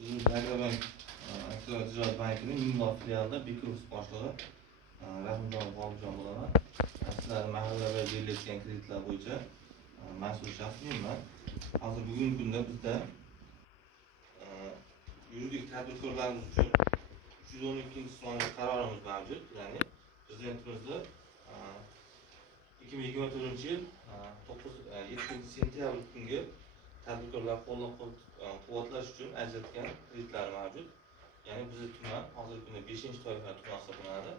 Bizim Agrobank Aksiyon tijorat bankining Mingbuloq filialida Bekov boshlig'i Rahimjon G'olibjon bo'laman. Sizlarning mahallada berilayotgan kreditlar bo'yicha mas'ul shaxsman. Hozir bugungi kunda bizda yuridik tadbirkorlarimiz uchun 312-sonli qarorimiz mavjud. Ya'ni prezidentimizning 2024-yil 7-sentyabr kungi tadbirkorlar qo'llab-quvvatlash uchun ajratgan kreditlar mavjud. Ya'ni bizning tuman hozirgi kunda 5-toifa tuman hisoblanadi.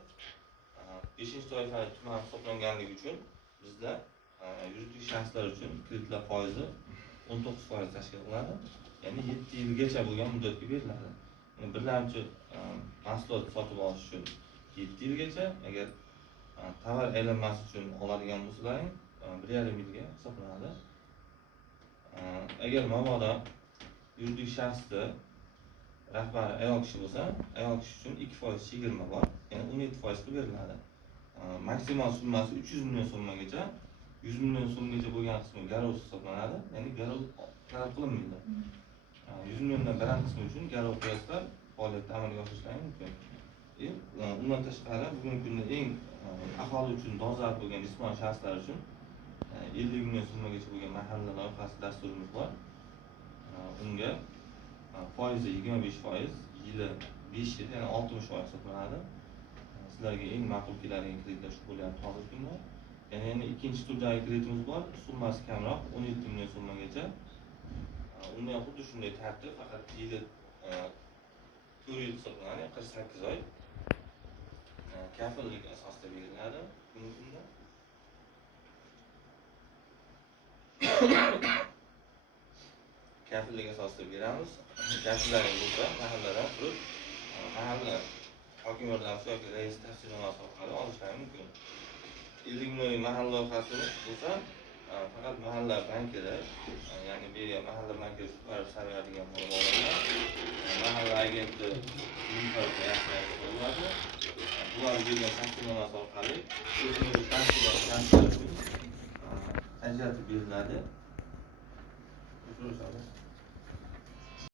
5-toifa tuman hisoblanganligi uchun bizda yuridik shaxslar uchun kreditlar foizi 19% tashkil qiladi. Ya'ni 7 yilgacha bo'lgan muddatga beriladi. Birlamchi mahsulot sotib olish uchun 7 yilgacha, agar tovar aylanmasi uchun oladigan bo'lsalaring 1,5 yilga hisoblanadi. Agar mabodo yuridik shaxsda rahbari ayol kishi bo'lsa, ayol kishi uchun 2% chegirma bor. Ya'ni 17% qilib beriladi. Maksimal summasi 300 million so'mgacha, 100 million so'mgacha bo'lgan qismi garov hisoblanadi. Ya'ni garov talab qilinmaydi. 100 milliondan baland qismi uchun garov qo'yasizlar, faoliyatni amalga oshirishlari mumkin. Undan tashqari bugungi kunda eng aholi uchun dolzarb bo'lgan jismoniy shaxslar uchun 50 million so'mgacha bo'lgan mahalla loyihasi dasturimiz bor. Unga foizi 25%, yili 5 yil, ya'ni 60% hisoblanadi. Sizlarga eng ma'qul keladigan kreditlar shu bo'lyapti hozirgi kunda. Ya'ni ikkinchi turdagi kreditimiz bor, summasi kamroq, 17 million so'mgacha. Unda ham xuddi shunday tartib, faqat yili 4 yil hisoblanadi, 48 oy. Kafillik asosida beriladi bugungi kunda. Kafillik asosida beramiz. Kafillarning bo'lsa mahalladan turib, mahalla hokim yordamchisi yoki rais tafsilotnoma orqali olishlari mumkin. 50 millionlik mahalla loyihasi bo'lsa, faqat mahalla bankida, ya'ni bu mahalla banki suqarib sariyadigan bo'ladi. Mahalla agenti mumtozni yaxshilaydi bo'ladi. Bular bergan tafsilotnoma orqali o'zimizning tashkilot ajratib beriladi.